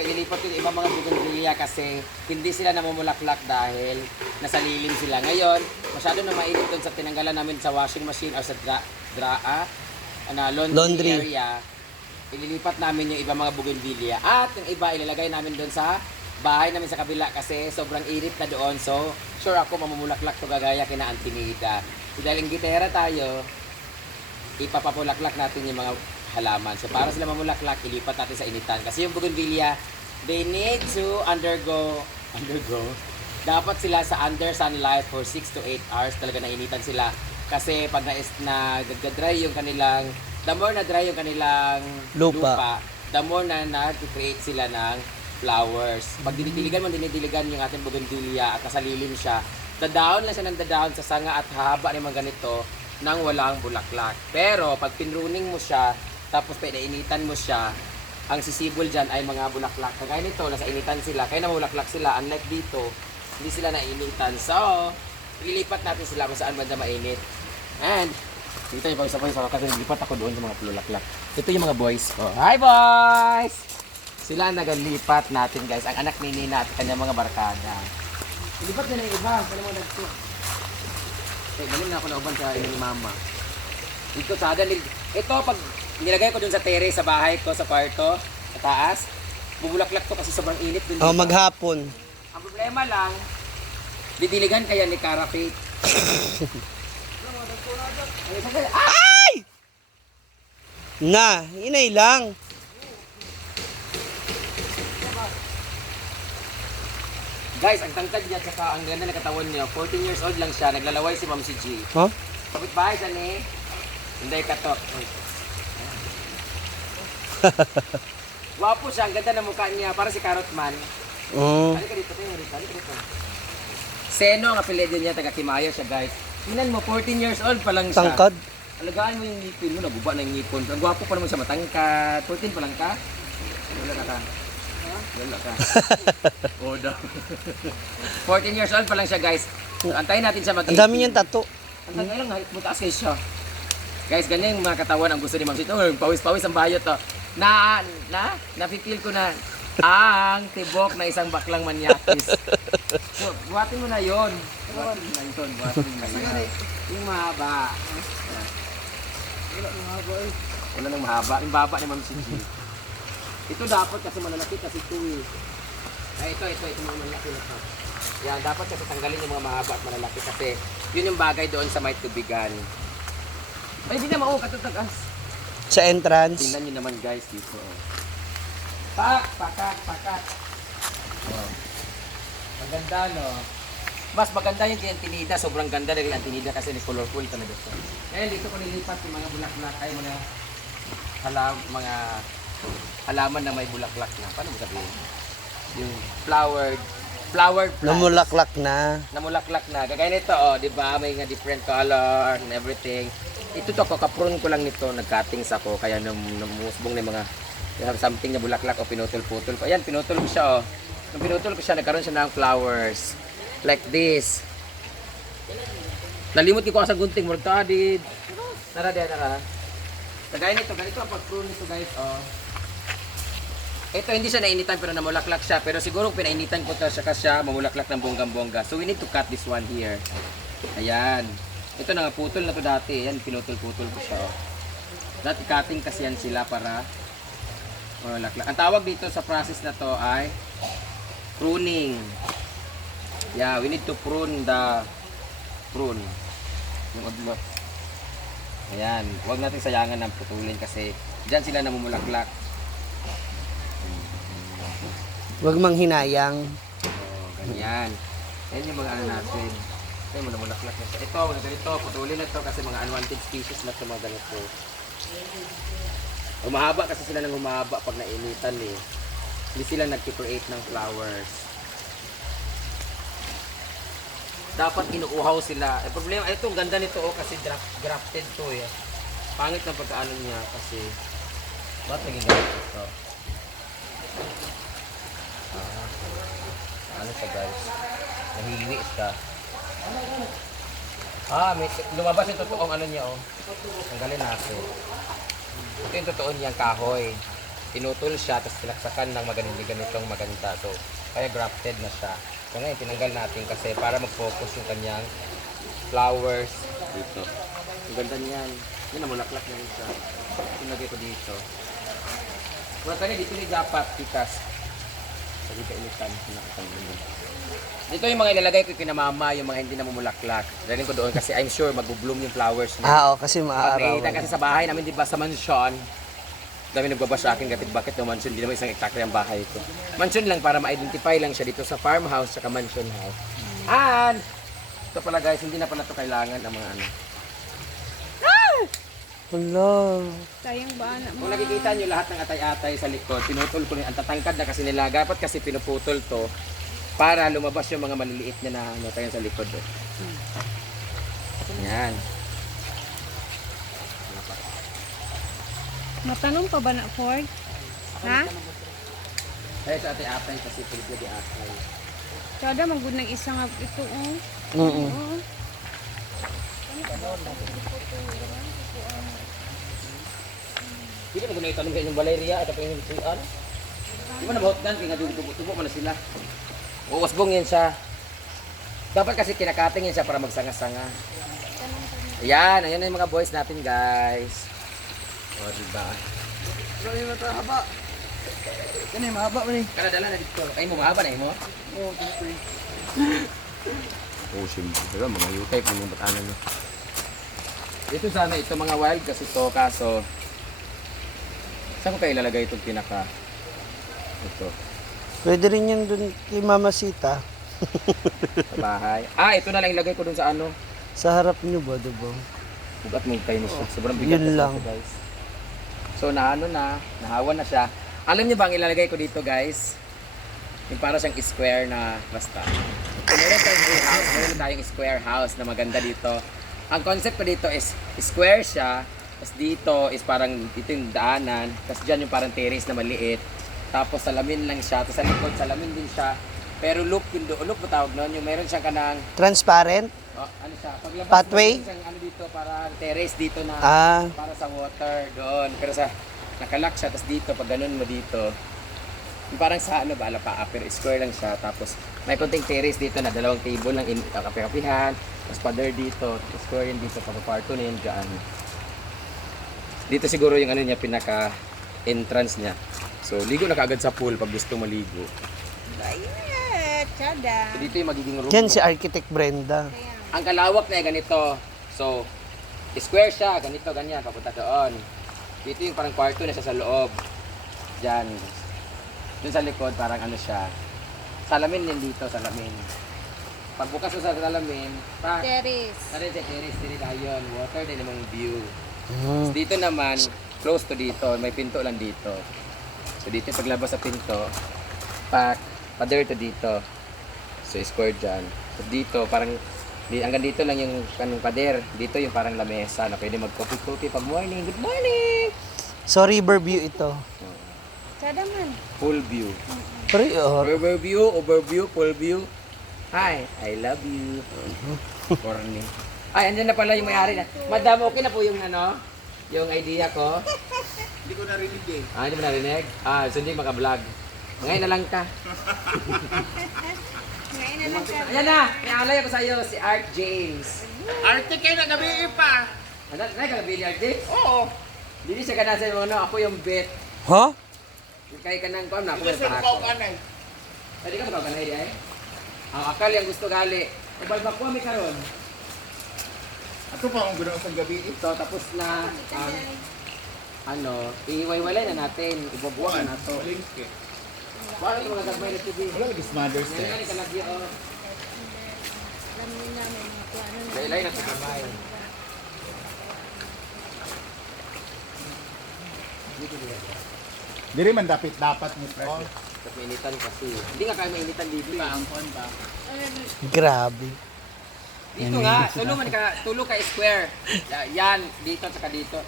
ito, ililipat yung ibang mga bougainvillea kasi hindi sila namumulaklak dahil nasa lilim sila. Ngayon, masyado na mainit doon sa tinanggalan namin sa washing machine or sa laundry area. Ililipat namin yung ibang mga bougainvillea at yung iba ilalagay namin doon sa bahay namin sa kabila kasi sobrang init na doon. So, sure ako mamumulaklak to gagaya kina Antinida. So, dahil yung gitera tayo, ipapapulaklak natin yung mga halaman. So para sila mamulaklak, ilipat natin sa initan. Kasi yung bougainvillea, they need to undergo, dapat sila sa under sunlight for 6 to 8 hours talaga nainitan sila. Kasi pag nag-dry yung kanilang, the more na dry yung kanilang lupa the more na nag-create sila ng flowers. Pag dinidiligan yung ating bougainvillea at nasa lilim siya, dadaon lang siya ng dadaon sa sanga at haba ng mga ganito nang walang bulaklak. Pero pag pinruning mo siya, tapos pinainitan mo siya, ang sisibol dyan ay mga bulaklak. Kagaya nito, nasa initan sila, kaya namulaklak sila. Unlike dito, hindi sila nainitan. So, ililipat natin sila kung saan banda mainit. And, dito yung pag-isa kasi nilipat ako doon sa mga bulaklak. Ito yung mga boys ko. Hi boys! Sila ang nagalipat natin guys. Ang anak ni Nina at kanyang mga barkada. Ilipat na yung iba. Kaya mo nagto. Okay, galing na ako na uban sa ni mama. Dito sa adan. Ito pag nilagay ko dun sa terrace sa bahay ko, sa kwarto, sa taas, bubulaklak to kasi sobrang init dun. Oh, maghapon. Ang problema lang, didiligan kaya ni Cara Faith. Ay! Na, inay lang. Guys, ang tangkad niya at ang ganda na katawan niya, 14 years old lang siya, naglalaway si Ma'am si G. Huh? Kapit bahay siya ni, hindi katok. Wapo siya, ang ganda ng mukha niya, para si Carrot Man. Oh. Halika dito, halika dito. Seno ang apelyido niya, taga Kimayo siya guys. Tingnan mo, 14 years old pa lang siya. Tangkad. Alagaan mo yung ngipin mo, naguba na yung ngipon. Ang gwapo pa naman siya, matangkad. 14 pa lang ka? Wala ka. Wala ka. Oh, 14 years old pa lang siya guys. Antayin natin siya mag-18. Ang dami niyang tattoo. Ang tagal lang, mataas kayo siya. Guys, ganyan yung mga katawan ang gusto ni Ma'am Sito. Pawis-pawis ang bayot to. Napipil ko na ang tibok na isang baklang manyakis. So, buhatin mo na yun. Buhatin mo na yun. Yung mahaba. Wala nang mahaba. Yung baba ni Ma'am Sito. Ito dapat kasi malalaki kasi ito eh. Ay, ito mga malalaki na ito. Yan, dapat kasi tanggalin yung mga mahaba at malalaki kasi yun yung bagay doon sa may tubigan. Ay, hindi na katutagas. Sa entrance. Tingnan nyo naman guys dito. Pakat. Oh. Maganda no. Mas maganda yung Antinida. Sobrang ganda ng Antinida kasi ni colorful talaga ito. Ngayon dito ko nilipat yung mga bulaklak ay mga halaman na may bulaklak na. Paano mo sabihin? Yung flowered plants. Namulaklak na. Namulaklak na. Gagaya nito, oh, di ba? May nga different color and everything. Ito to, kakaprune ko lang nito. Nag-cuttings ako. Kaya namusbong na mga something na bulaklak o pinutol-putol ko. Ayan, pinutol ko siya, oh. Nung pinutol ko siya, nagkaroon siya ng flowers. Like this. Nalimot ko sa gunting. Murtadid. Nara. Gagaya nito. Ganito ang pag-prune nito, guys, oh. Ito hindi siya nainitan pero namulaklak siya. Pero siguro pinainitan ko siya kasi siya mamulaklak ng bonggang-bongga. So we need to cut this one here. Ayan. Ito na nga, putol na to dati. Ayan, pinutol-putol ko siya. Dati cutting kasi yan sila para mamulaklak. Ang tawag dito sa process na to ay pruning. Yeah, we need to prune the prune. Yung udlot. Ayan. Huwag natin sayangan ng putulin kasi dyan sila namumulaklak. Huwag manghinayang. Oh, ganyan. Ayan yung mga ano natin. Ayan mo namulaklak na siya. Ito, mga ganito. Putulin na ito kasi mga unwanted species na ito mga ganito. Humahaba kasi sila ng humahaba pag nainitan eh. Hindi sila nag-create ng flowers. Dapat inuuhaw sila. Eh, problema, ito, ang ganda nito oh, kasi grafted to eh. Pangit na pagkaano niya kasi bakit naging ganito ito? Ano siya guys? Nahiwi siya. May lumabas yung totoong ano niya oh. Tanggalin natin. Ito yung totoo niyang kahoy. tinutol siya, tapos tinaksakan ng ganitong maganda. So, kaya grafted na siya. So ngayon, tinanggal natin kasi para mag-focus yung kanyang flowers dito. Ang ganda niyan. Yan, namulaklak na rin siya. Tinagay ko dito. Wala kanya dito ni dapat, tikas. Sabi ka initan. Dito yung mga ilalagay ko kina mama, yung mga hindi namumulaklak. Dalhin ko doon kasi I'm sure mag-bloom yung flowers niya. Ah, oo, kasi Nakita maaarawan. kasi sa bahay namin, di ba, sa mansion. Dami nagbabash sa akin, gatid bakit yung mansion, di naman isang ektakre ang bahay ko. Mansion lang para ma-identify lang siya dito sa farmhouse at mansion house. And, ito pala guys, hindi na pala ito kailangan ng mga ano. Hala. Sayang ba anak mo? Kung nakikita nyo lahat ng atay-atay sa likod, pinutol ko ang tatangkad na kasi nila. Dapat kasi pinuputol to para lumabas yung mga maliliit niya na ano, tayo sa likod. Oh. Yan. Matanong pa ba na Ford? Ha? Kaya sa atay-atay kasi pwede di atay. Kada magud ng isa nga ito oh. Mm. Oo. Hindi mo na itanong sa inyong Valeria at pa yung suan. Di ba na mahotdan kaya nga tubo mo na sila. Uwasbong yan siya. Dapat kasi kinakating yan siya para magsanga-sanga. Ayan, ayan na yung mga boys natin guys. O diba? Ano yung mahaba? Yan yung mahaba mo Kada dala na dito. Ay mo, mahaba na mo? Oo, dito Oh, simple. Diba, mga U-type yung batanan nyo. Ito sana, ito mga wild kasi to kaso saan ko kayo ilalagay itong pinaka ito Pwede rin yan dun kay Mama Sita. sa bahay. Ah, ito na lang ilagay ko dun sa ano. Sa harap niyo ba, diba? Bugat mo tayo siya. Sobrang bigat Yun kasi lang. ito, guys. So nahawan na siya. Alam niyo ba ang ilalagay ko dito guys? Yung para siyang square na basta. So, meron tayong square house na maganda dito. Ang concept ko dito is square siya. Tapos dito is parang dito yung daanan. Tapos dyan yung parang terrace na maliit. Tapos salamin lang siya. Tapos sa likod salamin din siya. Pero loop yung loop mo tawag nun. Yung meron siyang kanang Transparent? ano siya, paglabas Pathway? mo, isang ano dito para terrace dito na Ah. para sa water doon. Pero sa nakalock siya tapos dito pag ganun mo dito. Yung parang sa ano ba, pa pero square lang siya. Tapos may konting terrace dito na dalawang table lang kape-kapihan. Tapos pader dito, square yun dito pagpaparto na yun dyan. Dito siguro yung ano niya pinaka entrance niya. So ligo na kaagad sa pool pag gusto maligo. Bayat, kada. So, dito yung magiging room. Yan mo. si Architect Brenda. Ang kalawak na ganito. So, square siya, ganito, ganyan, papunta doon. Dito yung parang kwarto na siya sa loob. Diyan. Doon sa likod, parang ano siya. Salamin din dito, salamin. Pagbukas mo sa salamin, Terrace. narin sa terrace, din yun. Water din namang view. Mm. Dito naman, close to dito, may pinto lang dito. So dito yung paglabas sa pinto, pader to dito. So square dyan. So dito, parang hanggang dito lang yung kanong pader. Dito yung parang lamesa na pwede mag-coffee-coffee pag morning. Good morning! So, Riverview ito. Kada man. Full view. Overview, full view. Hi, I love you. Corny. Ay, andyan na pala yung may-ari na. Madam, okay na po yung ano? Yung idea ko. Hindi ko narinig eh. Ah, hindi mo narinig? Ah, so hindi maka-vlog. Ngayon na lang ka. Ngayon na lang kada. Ayan na, naalala ko sa iyo, si Art James. Arte kayo na gabi pa. Ano, nagkagabi ni Art James? Oo. Hindi siya ka nasa yung ano, ako yung bet. Ha? Kaya ka nang kuha na, ako Hindi yung sa ako. lupaw ka na eh. Pwede ka ba ka na eh? Ang akal yung gusto gali. Ibalbak ko kami karon. Ato pa ang gano'n sa gabi eh. So, tapos na, ano, iiwaiwalay na natin. Ibubuwag na nato. Malinks eh. Wala yung mga gagmay na TV. Wala lagi Mother's Ngayon Day. ka lagi, oh. Alam niyo na may mga plano na. Lailay na sa kamay. Diri man dapat ni Fresh. Tapos mainitan kasi. Hindi nga kaya mainitan dito eh. Paangkon ba? Grabe. Dito nga, tulo ka square. Yan, dito at saka dito.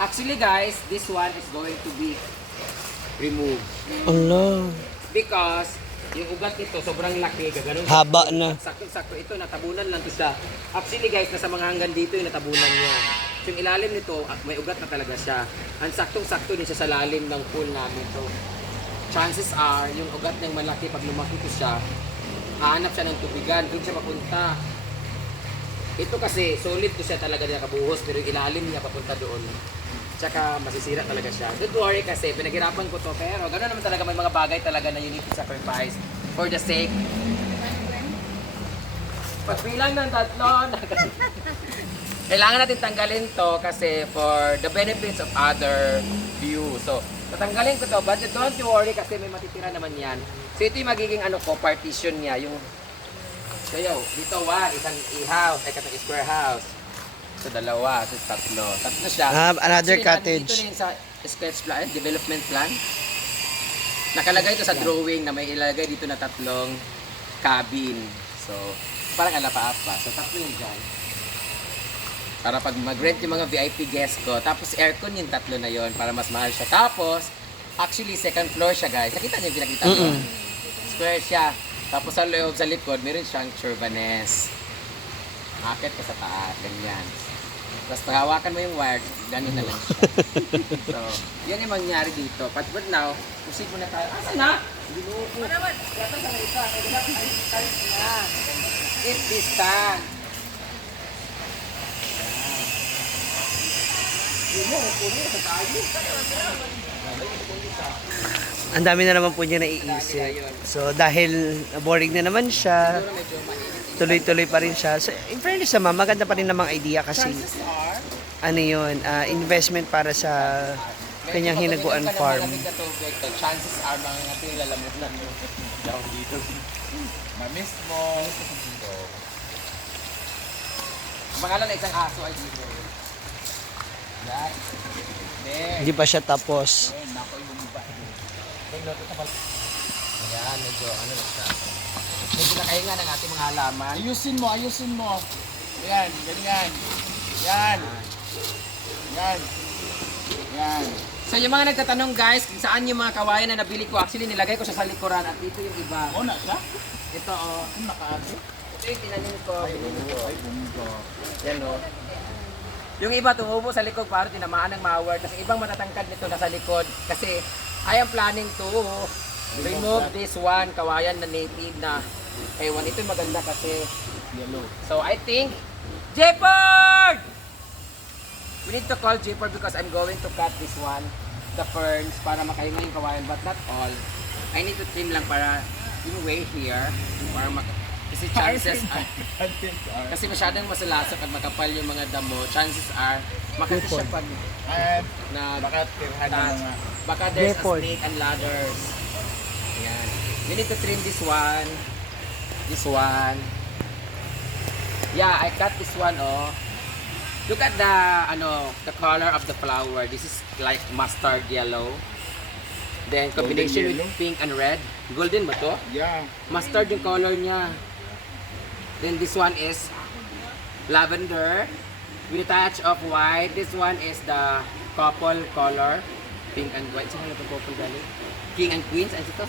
Actually guys, this one is going to be removed. Allah. Because yung ugat nito sobrang laki, gaganon. Haba na. Sakto-sakto ito, natabunan lang to siya. Actually guys, nasa mga hanggan dito yung natabunan niya. yung ilalim nito, may ugat na talaga siya. Ang saktong-sakto din siya sa lalim ng pool namin. So, chances are, yung ugat niyang malaki, pag lumaki ko siya, hahanap siya ng tubigan, doon siya mapunta. Ito kasi, solid to siya talaga niya kabuhos, pero yung ilalim niya papunta doon. Tsaka masisira talaga siya. Don't worry kasi, pinaghirapan ko to, pero gano'n naman talaga, may mga bagay talaga na you need to sacrifice for the sake. Pagbilang ng tatlo, kailangan natin tanggalin to kasi for the benefits of other view. So, tatanggalin ko to, but don't you worry kasi may matitira naman yan. So, ito yung magiging ano ko, partition niya. Yung, kayo, dito isang e-house, ay katong square house. So, dalawa, so tatlo. Tatlo siya. Another Actually, cottage. Dito na yun sa sketch plan, development plan. Nakalagay ito sa drawing na may ilalagay dito na tatlong cabin. So, parang alapa-apa. So, tatlo yun dyan. Para pag mag-rent yung mga VIP guests ko. Tapos aircon yung tatlo na yon para mas mahal siya. Tapos, actually, second floor siya, guys. Nakita niyo yung pinakita ko? Square siya. Tapos sa loob, sa likod, meron siyang churbanes. Akit ka sa taas. Ganyan. Tapos paghawakan mo yung wire, ganun na lang siya. So, yan yung mangyari dito. But now, proceed muna tayo. Asa na? Ginuupo. Yata sa isa. Ay, na. It is time. Ang dami na naman po niya naiisip. So, dahil boring na naman siya, Siguro medyo mainit. tuloy-tuloy pa rin siya. So, in fairness naman, maganda pa rin namang idea kasi, Chances are, ano yun, investment para sa kanyang hinaguan farm. Malamig na tubig to. Chances are, mga natin lalamunan mo. Daw dito. Mamiss mo. Pangalan na isang aso ay dito. Yan. There. Hindi pa siya tapos. Ayan, medyo ano na siya. Medyo nakahinga ng ating mga halaman. Ayusin mo, ayusin mo. Yan, ganyan. Yan. Yan. Yan. So yung mga nagtatanong guys, kung saan yung mga kawayan na nabili ko, actually nilagay ko siya sa likuran at dito yung iba. O na siya? Ito oh. Ang nakaati. Ito yung tinanim ko. Ay, bumito. Yan oh. Yung iba tumubo sa likod para tinamaan ng mower. Kasi ibang matatangkad nito nasa likod. Kasi I am planning to remove this one kawayan na native na ewan. Ito yung maganda kasi Yellow. so I think Jeopard! We need to call Jeopard because I'm going to cut this one, the ferns, para makahinga yung kawayan, but not all. I need to trim lang para yung way here, para kasi chances are, kasi masyadong masulasok at makapal yung mga damo, chances are, makati siya pag At na baka tirhan ng mga... baka there's a Jeopard. snake and ladders. Ayan. We need to trim this one. This one. Yeah, I cut this one, oh. Look at the, the color of the flower. This is like mustard yellow. Then combination with yellow? pink and red. Golden ba to? Yeah. Mustard yung color niya. Then this one is lavender with a touch of white. This one is the couple color. Pink and white. Saan na itong couple galing? King and queens. Ano ito?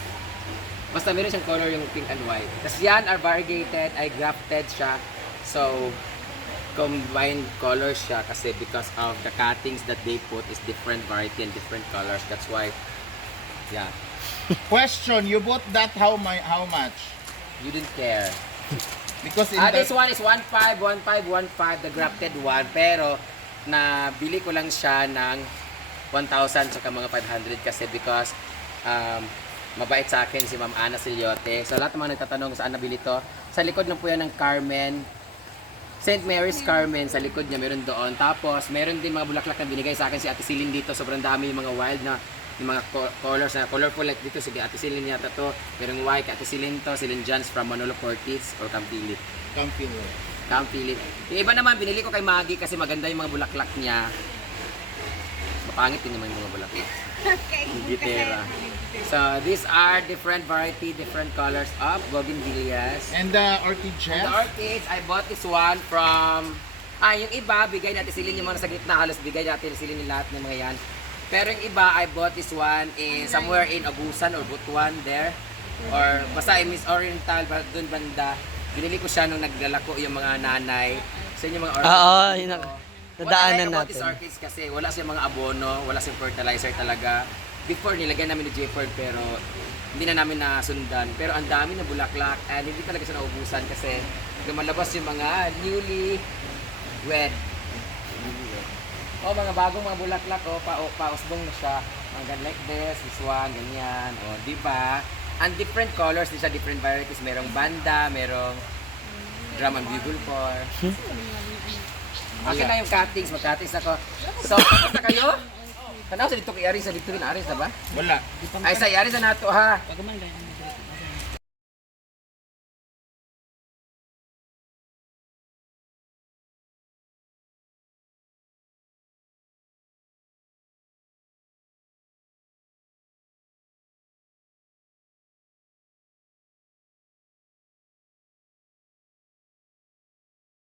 Basta meron siyang color yung pink and white. Tapos yan are variegated. I grafted siya. So, combined colors siya kasi because of the cuttings that they put is different variety and different colors. That's why, yeah, Question, you bought that how much? you didn't care. Because in This that... one is 1.5, 1.5, 1.5, the grafted one. Pero, nabili ko lang siya ng 1,000 saka mga 500 kasi because mabait sa akin si Ma'am Ana Siliote. So, lahat ng mga nagtatanong saan nabili to. Sa likod lang po yan ng Carmen. St. Mary's Carmen, sa likod niya, meron doon. Tapos, meron din mga bulaklak na binigay sa akin si Ate Celine dito. Sobrang dami yung mga wild na yung mga colors na colorful like dito. Sige, Ate Celine yata to. Merong white, Ate Celine to. Celine Jans from Manolo Cortez or Campilit. Campilit. Yung iba naman, binili ko kay Maggie kasi maganda yung mga bulaklak niya. Mapangit din naman yung mga bulaklak. Gitera. So, these are different variety, different colors of bougainvilleas. And the orchid And chef? the orchids, I bought this one from... yung iba, bigay natin silin yung mga nasa gitna. Halos bigay natin silin yung lahat ng mga yan. Pero yung iba, I bought this one in somewhere in Agusan or Butuan there. Or basta in Miss Oriental, doon banda. Binili ko siya nung naglalako yung mga nanay. So yun yung mga orchids. Oo, yun ang... nadaanan What I like about this natin. orchids kasi wala siyang mga abono, wala siyang fertilizer talaga. Before nilagyan namin ni J-Ford pero hindi na namin nasundan. Pero ang dami na bulaklak and hindi talaga siya naubusan kasi lumalabas yung mga newly wed. Mga bagong mga bulaklak, pausbong na siya. Mga like this one, ganyan. Di ba? And different colors, din siya, different varieties. Merong banda, merong drum and bugle for. Akin na yung cuttings, mag-cuttings ako. So, tapos na kayo? Tanaw sa dito kay Aris, sa dito rin Aris na ba? Wala. Ay, sa Aris na nato ha. Pagaman ganyan.